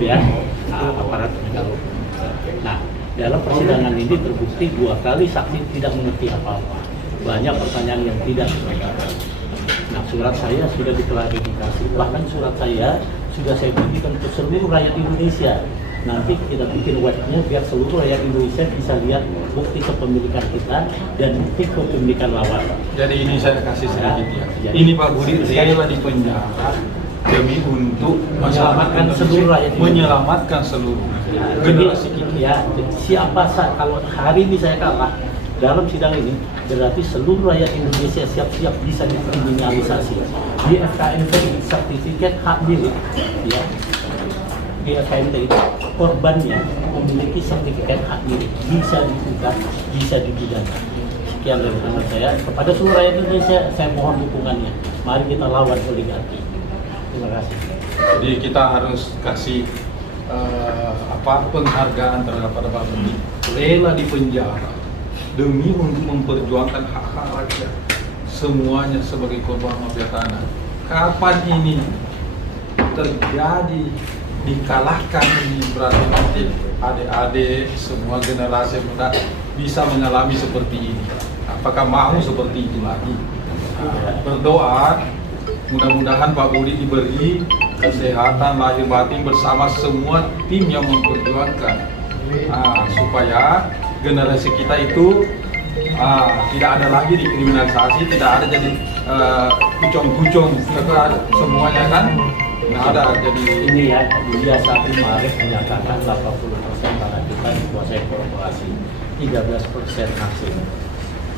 ya, aparat penegak hukum. Nah, dalam persidangan ini terbukti 2 kali saksi tidak mengerti apa-apa. Banyak pertanyaan yang tidak disampaikan. Nah, surat saya sudah diklarifikasi, bahkan surat saya sudah saya berikan ke seluruh rakyat Indonesia. Nanti kita bikin webnya biar seluruh rakyat Indonesia bisa lihat bukti kepemilikan kita dan bukti kepemilikan lawan. Jadi ini saya kasih sedikit ya. Jadi, ini Pak Budi rela di penjara demi untuk menyelamatkan seluruh rakyat Indonesia. Menyelamatkan seluruh generasi kita. Ya, siapa kalau hari ini saya kalah dalam sidang ini, berarti seluruh rakyat Indonesia siap-siap bisa dikriminalisasi. Di FKMT sertifikat hak milik, ya, di FKMT itu korbannya memiliki sertifikat hak milik, bisa digugat, bisa dipidana. Sekian dari saya. Kepada seluruh rakyat Indonesia, saya mohon dukungannya. Mari kita lawan oligarki. Terima kasih. Jadi kita harus kasih penghargaan terhadap Pak Budi. Rela di penjara demi untuk memperjuangkan hak-hak rakyat. Semuanya sebagai korban mafia tanah. Kapan ini terjadi dikalahkan ini, berarti nanti adik-adik semua generasi muda bisa mengalami seperti ini. Apakah mau seperti itu lagi? Berdoa mudah-mudahan Pak Budi diberi kesehatan lahir batin bersama semua tim yang memperjuangkan supaya generasi kita itu tidak ada lagi dikriminalisasi, tidak ada jadi kucong-kucong semuanya kan. Nggak ada jadi ini ya, dia 1 Maret menyatakan 80% tanah kita dikuasai korporasi, 13% asing.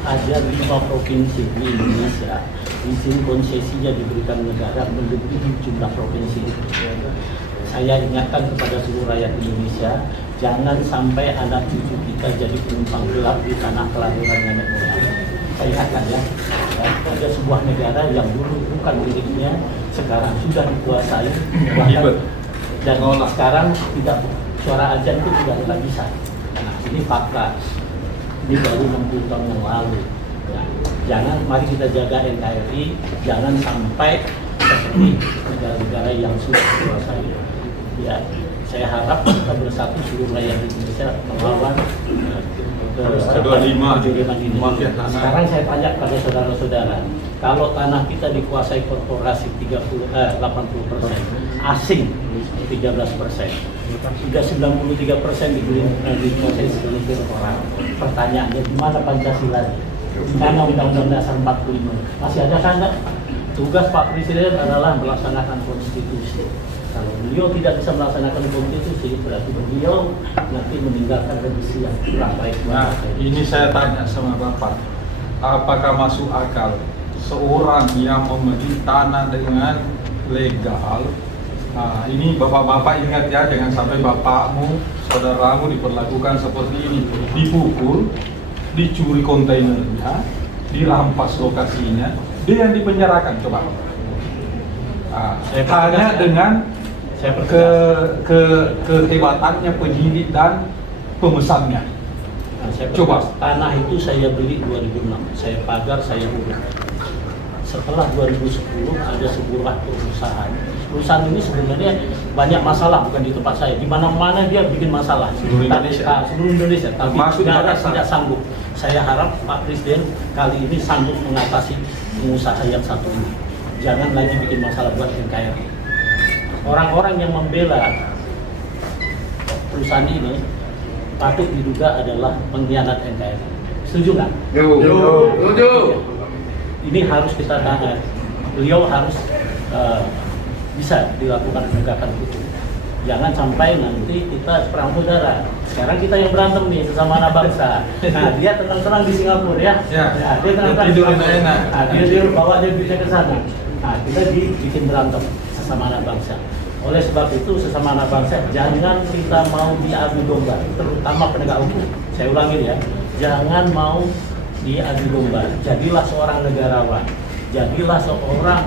Ada 5 provinsi di Indonesia izin konsesinya diberikan negara melebihi jumlah provinsi itu. Saya ingatkan kepada seluruh rakyat Indonesia, jangan sampai anak cucu kita jadi penumpang gelap di tanah kelahiran nenek moyang. Saya ingatkan ya, ada sebuah negara yang dulu bukan miliknya, sekarang sudah dikuasai, dan sekarang tidak, suara azan itu tidak lagi sah. Nah, ini fakta. Ini baru 60 tahun yang lalu. Nah, jangan, mari kita jaga NKRI, jangan sampai seperti negara-negara yang sudah dikuasai. Ya, saya harap kita bersatu seluruh rakyat Indonesia melawan kejadian ini. Sekarang saya tanya pada saudara-saudara, kalau tanah kita dikuasai korporasi 80%, asing 13%, sudah 93% dikuasai segelintir orang. Pertanyaannya, di mana Pancasila? Di mana Undang-Undang Dasar 45? Masih ada kan? Tugas Pak Presiden adalah melaksanakan konstitusi. Kalau beliau tidak bisa melaksanakan konstitusi, berarti beliau nanti meninggalkan legasi yang kurang baik. Nah, ini saya tanya sama Bapak, apakah masuk akal seorang yang membeli tanah dengan legal? Nah, ini bapak-bapak ingat ya, jangan sampai bapakmu, saudaramu diperlakukan seperti ini, dipukul, dicuri kontainernya, dirampas lokasinya, dia yang dipenjarakan, coba. Hanya dengan kehebatannya penyidik dan pemesannya. Nah, coba. Tanah itu saya beli 2006, saya pagar, saya urus. Setelah 2010 ada sebuah perusahaan ini sebenarnya banyak masalah, bukan di tempat saya, di mana-mana dia bikin masalah seluruh Indonesia, tapi tidak sanggup. Saya harap Pak Presiden kali ini sanggup mengatasi pengusaha yang satu ini. Jangan lagi bikin masalah buat NKRI. Orang-orang yang membela perusahaan ini patut diduga adalah pengkhianat NKRI. Setuju nggak? Setuju. Ini harus kita tahan. Beliau harus bisa dilakukan penegakan hukum. Jangan sampai nanti kita perang saudara. Sekarang kita yang berantem nih sesama anak bangsa. Nah, dia tenang-tenang di Singapura ya. Nah, dia tenang-tenang di Singapura. Nah, dia bawa dia bisa ke sana. Nah, kita bikin berantem sesama anak bangsa. Oleh sebab itu sesama anak bangsa jangan kita mau diadu domba, terutama penegak hukum. Saya ulangi ya, jangan mau diadu domba. Jadilah seorang negarawan. Jadilah seorang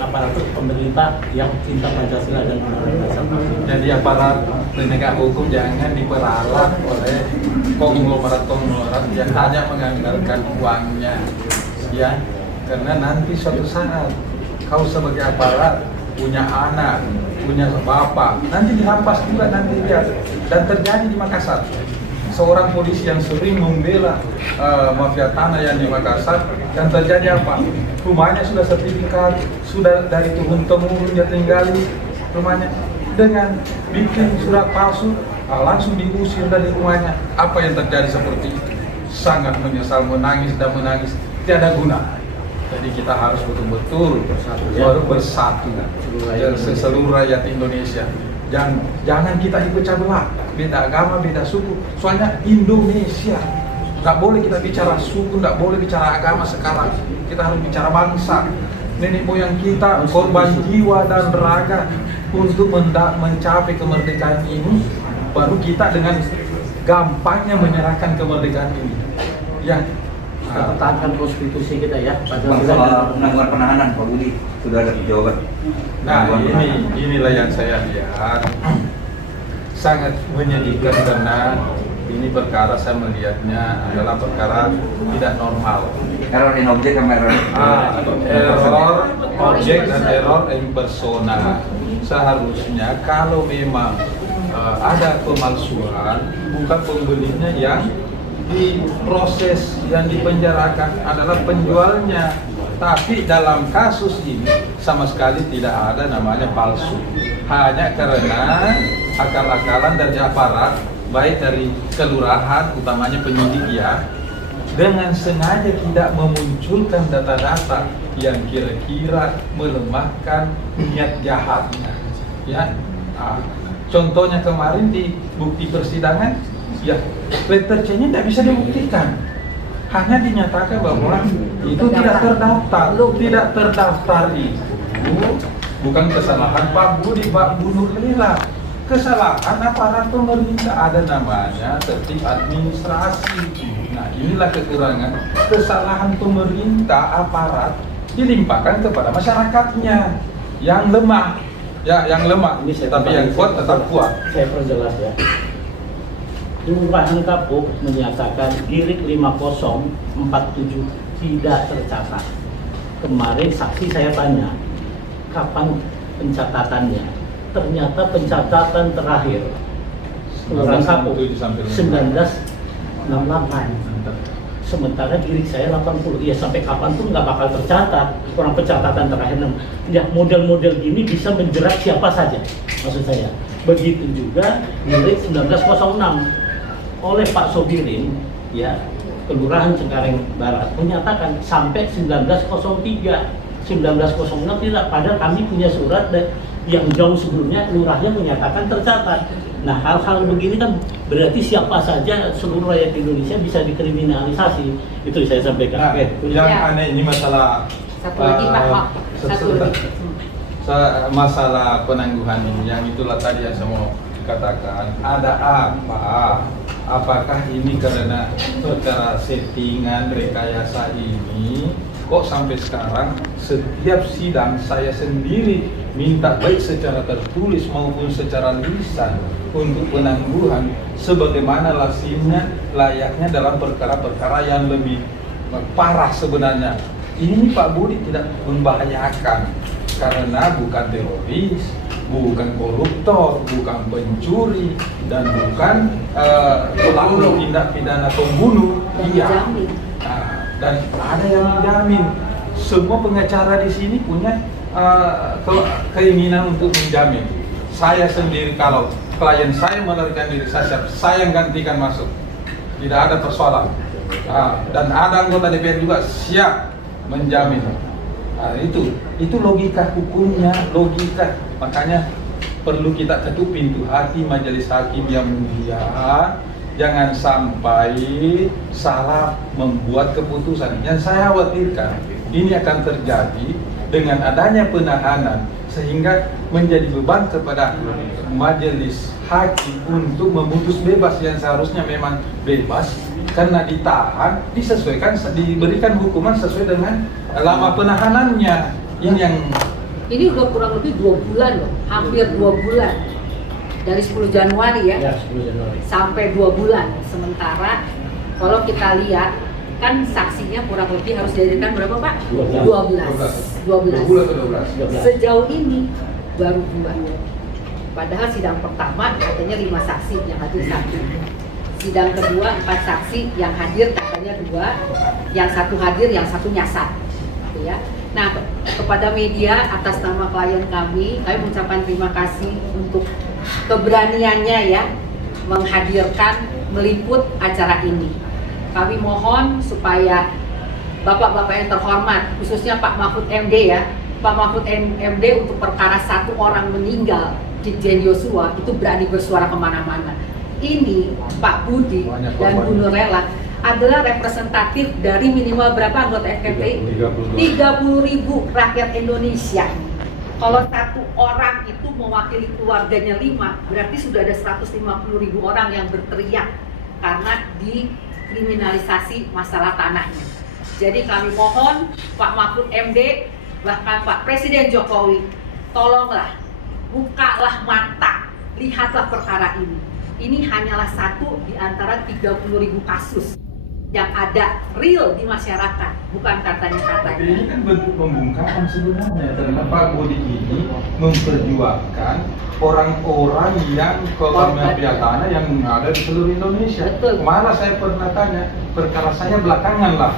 aparatur pemerintah yang cinta Pancasila dan Undang-Undang Dasar 45. Jadi aparat penegak hukum jangan diperalat oleh konglomerat yang hanya mengandalkan uangnya, ya. Karena nanti suatu saat kau sebagai aparat punya anak, punya bapak, nanti dirampas juga nanti dia. Dan terjadi di Makassar. Seorang polisi yang sering membela mafia tanah yang di Makassar, dan terjadi apa? Rumahnya sudah sertifikat, sudah dari turun-temurun dia tinggali rumahnya, dengan bikin surat palsu, langsung diusir dari rumahnya. Apa yang terjadi seperti itu? Sangat menyesal, menangis dan menangis, tiada guna. Jadi kita harus betul-betul bersatu seluruh rakyat Indonesia. Jangan kita dipecah belah, beda agama, beda suku. Soalnya Indonesia, nggak boleh kita bicara suku, nggak boleh bicara agama sekarang. Kita harus bicara bangsa. Nenek moyang kita korban jiwa dan raga untuk mencapai kemerdekaan ini, baru kita dengan gampangnya menyerahkan kemerdekaan ini. Ya, Kita pertahankan konstitusi kita ya. Soal penangguhan penahanan, Pak Budi, sudah ada jawaban. nah inilah yang saya lihat sangat menyedihkan, karena ini perkara saya melihatnya adalah perkara tidak normal. Error in object sama error. Error objek dan error in persona. Seharusnya kalau memang ada pemalsuan, bukan pembelinya yang diproses, yang dipenjarakan adalah penjualnya. Tapi dalam kasus ini sama sekali tidak ada namanya palsu. Hanya karena akal-akalan dari aparat, baik dari kelurahan, utamanya penyidik ya, dengan sengaja tidak memunculkan data-data yang kira-kira melemahkan niat jahatnya. Ya, contohnya kemarin di bukti persidangan, ya letter C-nya tidak bisa dibuktikan. Hanya dinyatakan bahwa itu tidak terdaftar itu bukan kesalahan Pak Budi, Pak Bu Nurlela. Kesalahan aparat pemerintah, ada namanya tertib administrasi. Nah, inilah kekurangan, kesalahan pemerintah aparat dilimpahkan kepada masyarakatnya yang lemah. Ya, yang lemah. Tapi yang kuat tetap kuat. Saya perjelas ya. Kelurahan Kapuk menyatakan Dirik 5047 tidak tercatat. Kemarin saksi saya tanya, kapan pencatatannya? Ternyata pencatatan terakhir Kelurahan Kapuk 1968. Sementara Dirik saya 80. Ya sampai kapanpun nggak bakal tercatat. Orang pencatatan terakhir. Ya model-model gini bisa menjerat siapa saja. Maksud saya. Begitu juga Dirik 1906. Oleh Pak Sobirin, ya, Kelurahan Cengkareng Barat menyatakan sampai 1903, 1906 tidak. Padahal kami punya surat yang jauh sebelumnya lurahnya menyatakan tercatat. Nah, hal-hal begini kan berarti siapa saja seluruh rakyat Indonesia bisa dikriminalisasi. Itu saya sampaikan. Yang aneh ini masalah Satu lagi Pak, satu lagi. Masalah penangguhan ini, yang itulah tadi yang saya mau katakan. Ada apa? Apakah ini karena perkara settingan rekayasa ini, kok sampai sekarang setiap sidang saya sendiri minta baik secara tertulis maupun secara lisan untuk penangguhan sebagaimana lazimnya, layaknya dalam perkara-perkara yang lebih parah sebenarnya. Ini Pak Budi tidak membahayakan karena bukan teroris, bukan koruptor, bukan pencuri, dan bukan pelaku tindak pidana pembunuh. Iya. Dan ada yang menjamin. Semua pengacara di sini punya keinginan untuk menjamin. Saya sendiri kalau klien saya melarikan diri, saya yang gantikan masuk. Tidak ada persoalan. Dan ada anggota DPR juga siap menjamin. Itu logika hukumnya, logika. Makanya perlu kita ketuk pintu hati majelis hakim yang mulia, jangan sampai salah membuat keputusan. Yang saya khawatirkan ini akan terjadi dengan adanya penahanan, sehingga menjadi beban kepada majelis hakim untuk memutus bebas yang seharusnya memang bebas, karena ditahan, disesuaikan, diberikan hukuman sesuai dengan lama penahanannya. Ini udah kurang lebih 2 bulan loh, hampir 2 bulan. Dari 10 Januari ya, 10 Januari. sampai 2 bulan. Sementara kalau kita lihat, kan saksinya kurang lebih harus dihadirkan berapa Pak? 12. 12. 12. Sejauh ini baru 2. Padahal sidang pertama katanya 5 saksi yang hadir 1. Sidang kedua 4 saksi yang hadir katanya 2, yang 1 hadir, yang 1 nyasar. Gitu ya. Nah, kepada media atas nama klien kami mengucapkan terima kasih untuk keberaniannya ya menghadirkan, meliput acara ini. Kami mohon supaya Bapak-bapak yang terhormat, khususnya Pak Mahfud MD ya, Pak Mahfud MD untuk perkara 1 orang meninggal Brigjen Yosua itu berani bersuara kemana-mana. Ini Pak Budi dan Bu Nurlela adalah representatif dari minimal berapa anggota FKPI? 30.000 rakyat Indonesia. Kalau 1 orang itu mewakili keluarganya 5, berarti sudah ada 150.000 orang yang berteriak karena dikriminalisasi masalah tanahnya. Jadi kami mohon Pak Mahfud MD, bahkan Pak Presiden Jokowi, tolonglah, bukalah mata, lihatlah perkara ini. Ini hanyalah 1 di antara 30.000 kasus yang ada real di masyarakat, bukan katanya-katanya. Ini kan bentuk pembungkaman sebenarnya, karena Pak Budi ini memperjuangkan orang-orang yang korban mafia tanah yang ada di seluruh Indonesia. Betul. Malah saya pernah tanya, perkara saya belakangan lah.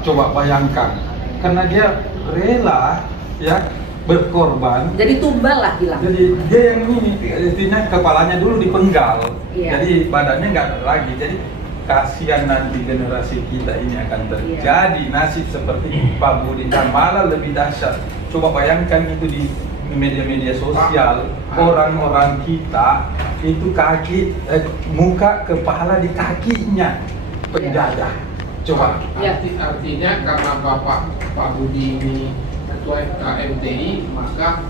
Coba bayangkan, karena dia rela ya berkorban. Jadi tumbal lah bilang. Jadi dia yang ini, artinya kepalanya dulu dipenggal, Iya. jadi badannya nggak ada lagi. Jadi kasihan nanti generasi kita ini akan terjadi nasib seperti Pak Budi, dan malah lebih dahsyat. Coba bayangkan itu di media-media sosial, orang-orang kita itu muka kepala di kakinya penjajah. Coba. Artinya karena Pak Budi ini ketua FKMTI, maka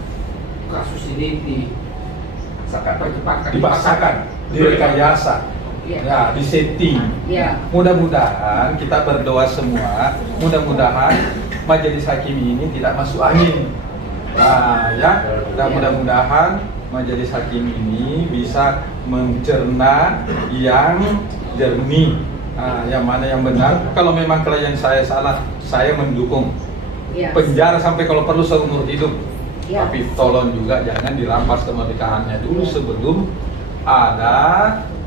kasus ini dipaksakan, direkayasa. Ya, disetting. Ya. Mudah-mudahan kita berdoa semua, mudah-mudahan majelis hakim ini tidak masuk angin. Nah, ya, dan mudah-mudahan majelis hakim ini bisa mencerna yang jernih, yang mana yang benar. Kalau memang klien saya salah, saya mendukung. Ya. Penjara sampai kalau perlu seumur hidup. Ya. Tapi tolong juga jangan dirampas kemerdekaannya dulu sebelum ada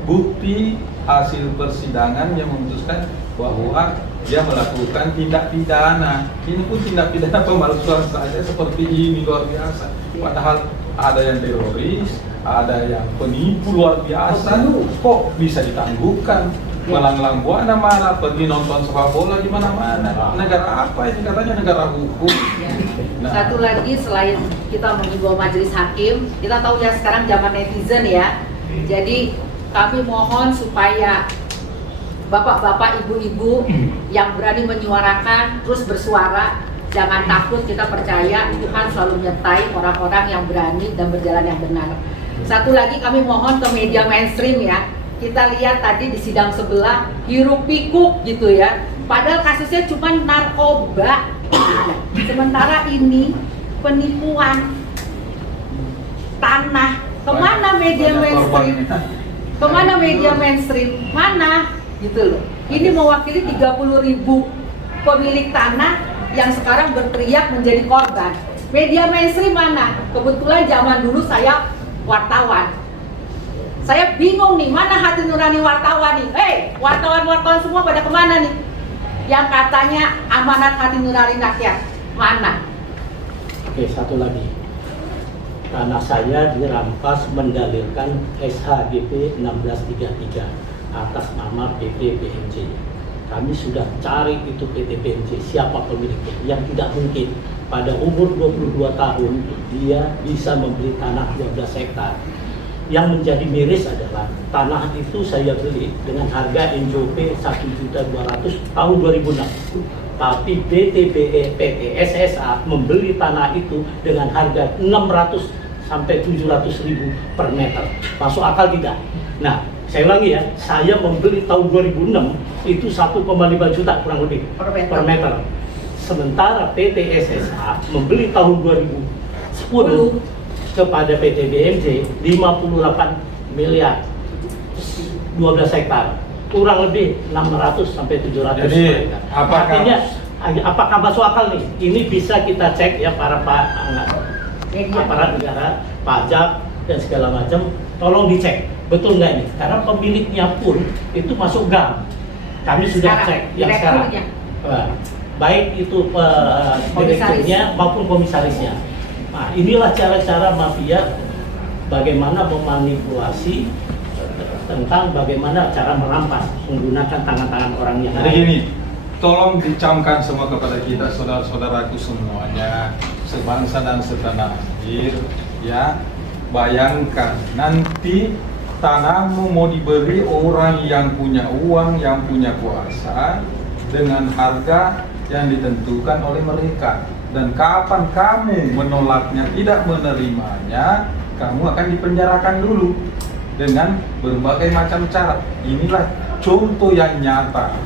bukti hasil persidangan yang memutuskan bahwa dia melakukan tindak pidana. Ini pun tindak pidana pemalsuan saja seperti ini, luar biasa. Padahal ada yang teroris, ada yang penipu luar biasa. Kok bisa ditangguhkan? Melanglang buana malah pergi nonton sepak bola di mana-mana. Negara apa ini? Katanya negara hukum. Ya. Satu lagi, selain kita mengimbau majelis hakim, kita tahu ya sekarang zaman netizen ya. Jadi kami mohon supaya bapak-bapak, ibu-ibu yang berani menyuarakan, terus bersuara, jangan takut. Kita percaya Tuhan selalu menyertai orang-orang yang berani dan berjalan yang benar. Satu lagi kami mohon ke media mainstream ya. Kita lihat tadi di sidang sebelah hiruk pikuk gitu ya. Padahal kasusnya cuma narkoba. Sementara ini penipuan tanah. Kemana media mainstream? Kemana media mainstream? Mana? Gitu loh. Ini mewakili 30.000 pemilik tanah yang sekarang berteriak menjadi korban. Media mainstream mana? Kebetulan zaman dulu saya wartawan. Saya bingung nih, mana hati nurani wartawan nih? Wartawan-wartawan semua pada kemana nih? Yang katanya amanat hati nurani rakyat, mana? Oke, satu lagi. Tanah saya dirampas mendalilkan SHGP 1633 atas nama PT BMJ. Kami sudah cari itu PT BMJ, siapa pemiliknya, yang tidak mungkin pada umur 22 tahun dia bisa membeli tanah 12 hektar. Yang menjadi miris adalah tanah itu saya beli dengan harga NJOP 1.200.000 tahun 2006. Tapi PT SSA membeli tanah itu dengan harga 600 sampai 700.000 per meter. Masuk akal tidak? Nah, saya ulangi ya, saya membeli tahun 2006 itu 1,5 juta kurang lebih per meter. Sementara PT SSA membeli tahun 2010 kepada PT BMJ 58 miliar 12 hektar, kurang lebih 600 sampai 700. Jadi, artinya apakah masuk akal nih? Ini bisa kita cek ya para Pak. Media. aparat negara, pajak dan segala macam, tolong dicek betul nggak ini? Karena pemiliknya pun itu masuk GAM. Kami sudah Sekarang, cek yang sekarang. direkturnya. Baik itu direkturnya maupun komisarisnya. Nah, inilah cara-cara mafia bagaimana memanipulasi tentang bagaimana cara merampas menggunakan tangan-tangan orang yang Jadi gini, tolong dicamkan semua kepada kita saudara-saudaraku semuanya, sebangsa dan setanah air, ya. Bayangkan nanti tanahmu mau dibeli orang yang punya uang, yang punya kuasa dengan harga yang ditentukan oleh mereka. Dan kapan kamu menolaknya, tidak menerimanya, kamu akan dipenjarakan dulu dengan berbagai macam cara. Inilah contoh yang nyata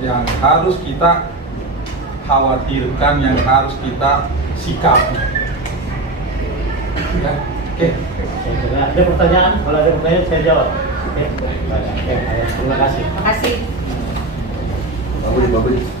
yang harus kita khawatirkan, yang harus kita sikapi. Ya, oke. Saya kira ada pertanyaan, kalau ada pertanyaan saya jawab. Oke, terima kasih. Terima kasih. Pak Budi.